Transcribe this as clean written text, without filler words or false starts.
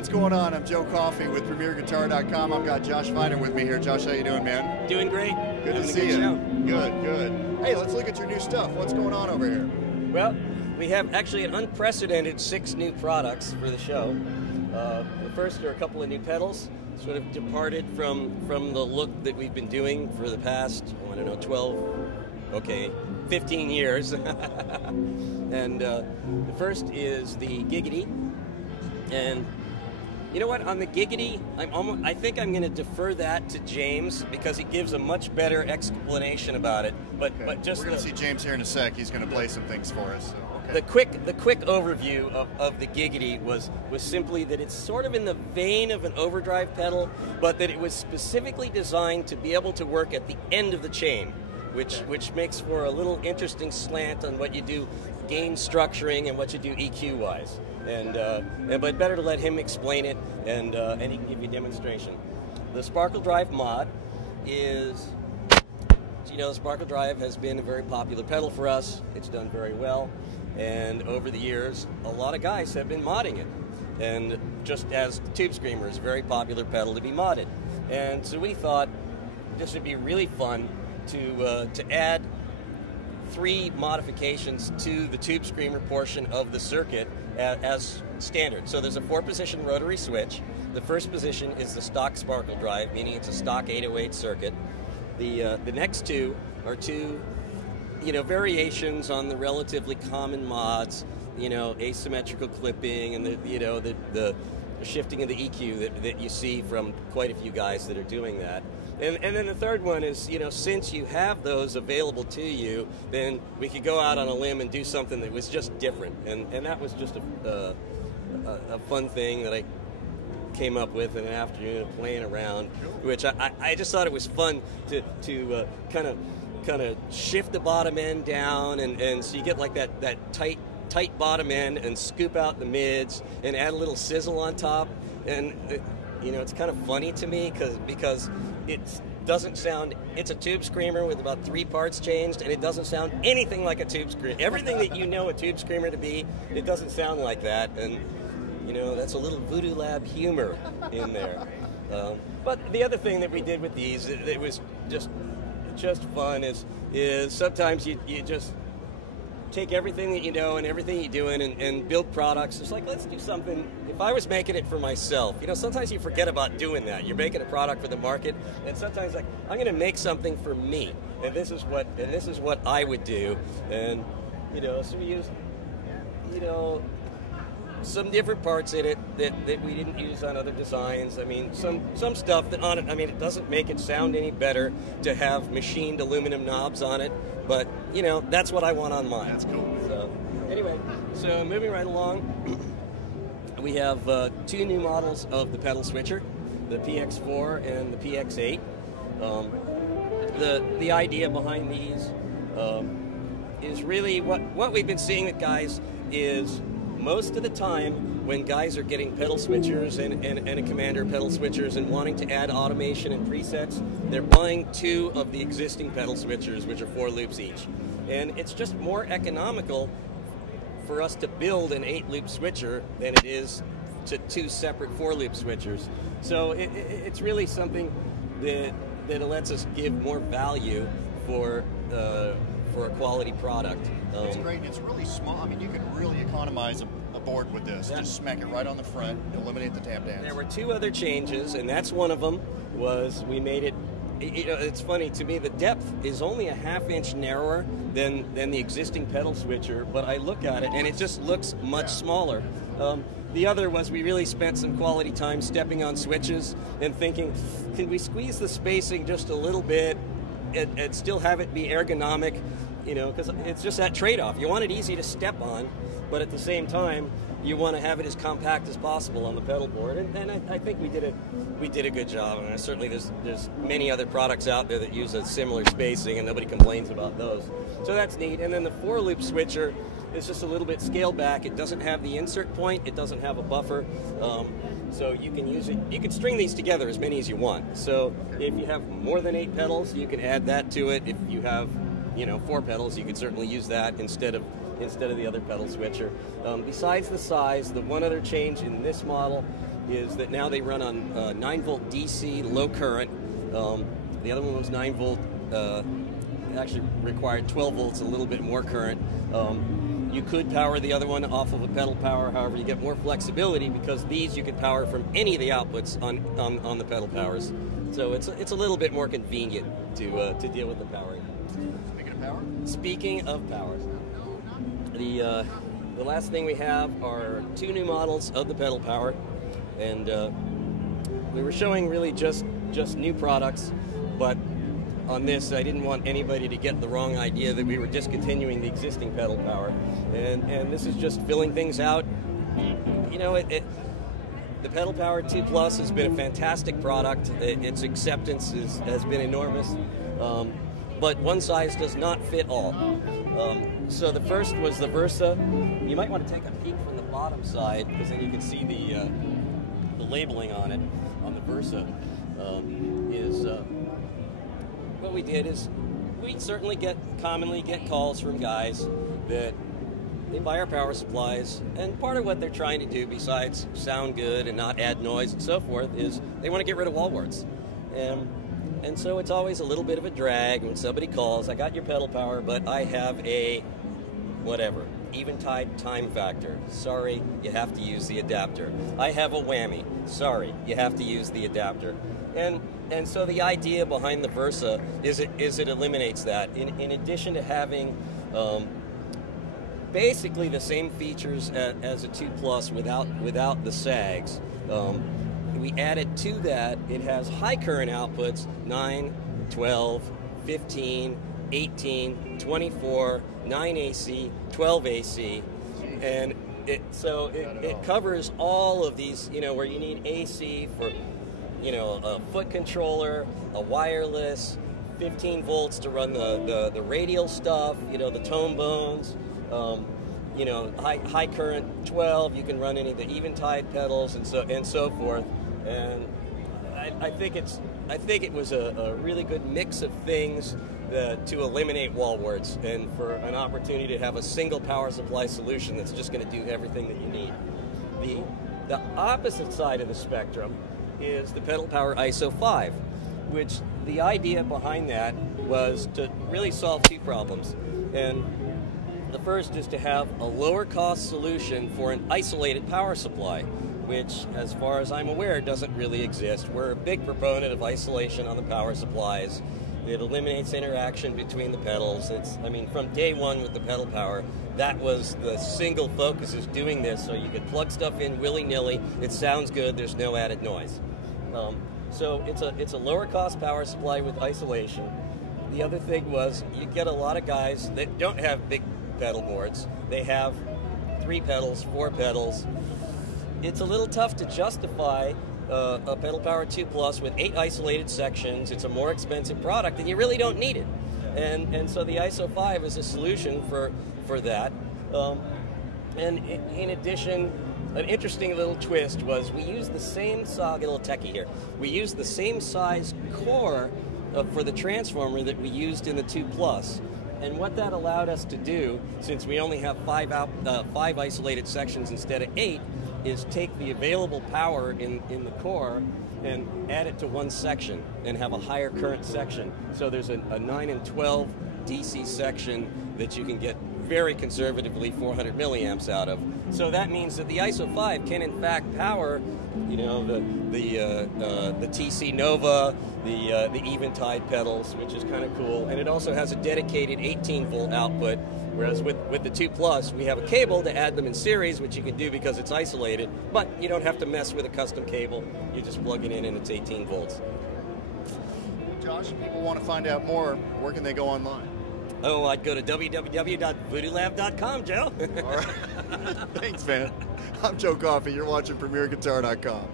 what's going on? I'm Joe Coffey with PremierGuitar.com. I've got Josh Viner with me here. Josh, how you doing, man? Doing great. Good to see you. Good, good. Hey, let's look at your new stuff. What's going on over here? Well, we have actually an unprecedented 6 new products for the show. The first are a couple of new pedals, sort of departed from the look that we've been doing for the past, 15 years. And the first is the Giggity. And you know what? On the Giggity, I think I'm going to defer that to James because he gives a much better explanation about it. But just we're going to see James here in a sec. He's going to play some things for us. So, okay. The quick overview of the Giggity was simply that it's sort of in the vein of an overdrive pedal, but that it was specifically designed to be able to work at the end of the chain, which makes for a little interesting slant on what you do gain structuring and what you do EQ wise. But better to let him explain it, and he can give you a demonstration. The Sparkle Drive mod is, the Sparkle Drive has been a very popular pedal for us. It's done very well, and over the years, a lot of guys have been modding it. And just as the Tube Screamer is a very popular pedal to be modded. And so we thought this would be really fun to add 3 modifications to the Tube Screamer portion of the circuit as standard. So there's a 4-position rotary switch. The first position is the stock Sparkle Drive, meaning it's a stock 808 circuit. The next 2 are 2 variations on the relatively common mods, asymmetrical clipping and the shifting of the EQ that you see from quite a few guys that are doing that. And then the third one is, since you have those available to you, then we could go out on a limb and do something that was just different. And that was just a fun thing that I came up with in an afternoon of playing around, which I just thought it was fun to kind of shift the bottom end down, and so you get like that tight bottom end and scoop out the mids and add a little sizzle on top. And it's kind of funny to me because it doesn't sound, it's a Tube Screamer with about 3 parts changed, and it doesn't sound anything like a Tube Screamer. Everything that you know a Tube Screamer to be, it doesn't sound like that. And that's a little Voodoo Lab humor in there. But the other thing that we did with these, it was just fun, is sometimes you just take everything that you know and everything you're doing and build products. It's like, let's do something. If I was making it for myself, sometimes you forget about doing that. You're making a product for the market, and sometimes like, I'm going to make something for me, and this is what I would do. And so we used some different parts in it that we didn't use on other designs. I mean, some stuff that on it, it doesn't make it sound any better to have machined aluminum knobs on it, but that's what I want on mine. That's cool. So anyway, so moving right along, we have 2 new models of the pedal switcher, the PX4 and the PX8. The idea behind these is really what we've been seeing with guys is, most of the time when guys are getting pedal switchers and a Commander pedal switchers and wanting to add automation and presets, they're buying 2 of the existing pedal switchers, which are 4 loops each. And it's just more economical for us to build an 8-loop switcher than it is to 2 separate 4-loop switchers. So it's really something that lets us give more value for a quality product. It's great, and it's really small. You can really economize a board with this. Just smack it right on the front, eliminate the tap dance. There were 2 other changes, and that's one of them, was we made it, it's funny to me, the depth is only a 1/2 inch narrower than the existing pedal switcher, but I look at it and it just looks much smaller. The other was we really spent some quality time stepping on switches and thinking, can we squeeze the spacing just a little bit and still have it be ergonomic? Because it's just that trade-off. You want it easy to step on, but at the same time, you want to have it as compact as possible on the pedal board. And I think we did a good job. And certainly there's many other products out there that use a similar spacing, and nobody complains about those. So that's neat. And then the 4-loop switcher is just a little bit scaled back. It doesn't have the insert point. It doesn't have a buffer. So you can use it. You can string these together as many as you want. So if you have more than 8 pedals, you can add that to it. If you have 4 pedals, you could certainly use that instead of the other pedal switcher. Besides the size, the one other change in this model is that now they run on 9-volt DC low current. The other one was 9-volt. It actually required 12 volts, a little bit more current. You could power the other one off of a pedal power. However, you get more flexibility because these you can power from any of the outputs on the pedal powers. So it's a little bit more convenient to deal with the powering. Speaking of power? Speaking of power, the last thing we have are 2 new models of the pedal power, and we were showing really just new products, but on this I didn't want anybody to get the wrong idea that we were discontinuing the existing pedal power, and this is just filling things out. You know, the Pedal Power 2 Plus has been a fantastic product. Its acceptance has been enormous, but one size does not fit all. So the first was the Versa. You might want to take a peek from the bottom side, because then you can see the labeling on it, on the Versa. What we did is, we certainly commonly get calls from guys that they buy our power supplies, and part of what they're trying to do, besides sound good and not add noise and so forth, is they want to get rid of wall warts. And so it's always a little bit of a drag when somebody calls, I got your pedal power, but I have a whatever, eventide time factor. Sorry, you have to use the adapter. I have a whammy. Sorry, you have to use the adapter. And so the idea behind the Versa is it eliminates that. In addition to having basically the same features as a 2 Plus without the sags, we added to that, it has high current outputs, 9, 12, 15, 18, 24, 9 AC, 12 AC, and it covers all of these, you know, where you need AC for, you know, a foot controller, a wireless, 15 volts to run the radial stuff, you know, the tone bones, you know, high current 12, you can run any of the eventide pedals and so forth. And I think it was a really good mix of things to eliminate wall warts, and for an opportunity to have a single power supply solution that's just going to do everything that you need. The opposite side of the spectrum is the Pedal Power ISO 5, which the idea behind that was to really solve 2 problems. And the first is to have a lower cost solution for an isolated power supply, which, as far as I'm aware, doesn't really exist. We're a big proponent of isolation on the power supplies. It eliminates interaction between the pedals. I mean, from day one with the pedal power, that was the single focus, is doing this so you could plug stuff in willy-nilly. It sounds good, there's no added noise. So it's a lower cost power supply with isolation. The other thing was, you get a lot of guys that don't have big pedal boards. They have 3 pedals, 4 pedals. It's a little tough to justify a Pedal Power 2 Plus with 8 isolated sections. It's a more expensive product, and you really don't need it. And so the ISO 5 is a solution for that. And in addition, an interesting little twist was we used the same size, get a little techie here, we used the same size core for the transformer that we used in the 2 Plus. And what that allowed us to do, since we only have 5 isolated sections instead of 8, is take the available power in the core and add it to one section and have a higher current section. So there's a 9 and 12 DC section that you can get very conservatively 400 milliamps out of. So that means that the ISO 5 can in fact power, you know, the TC Nova, the Eventide pedals, which is kind of cool. And it also has a dedicated 18 volt output, whereas with the 2 Plus, we have a cable to add them in series, which you can do because it's isolated, but you don't have to mess with a custom cable. You just plug it in and it's 18 volts. Josh, if people want to find out more, where can they go online? Oh, I'd go to www.voodolab.com, Joe. All right. Thanks, man. I'm Joe Coffey. You're watching PremierGuitar.com.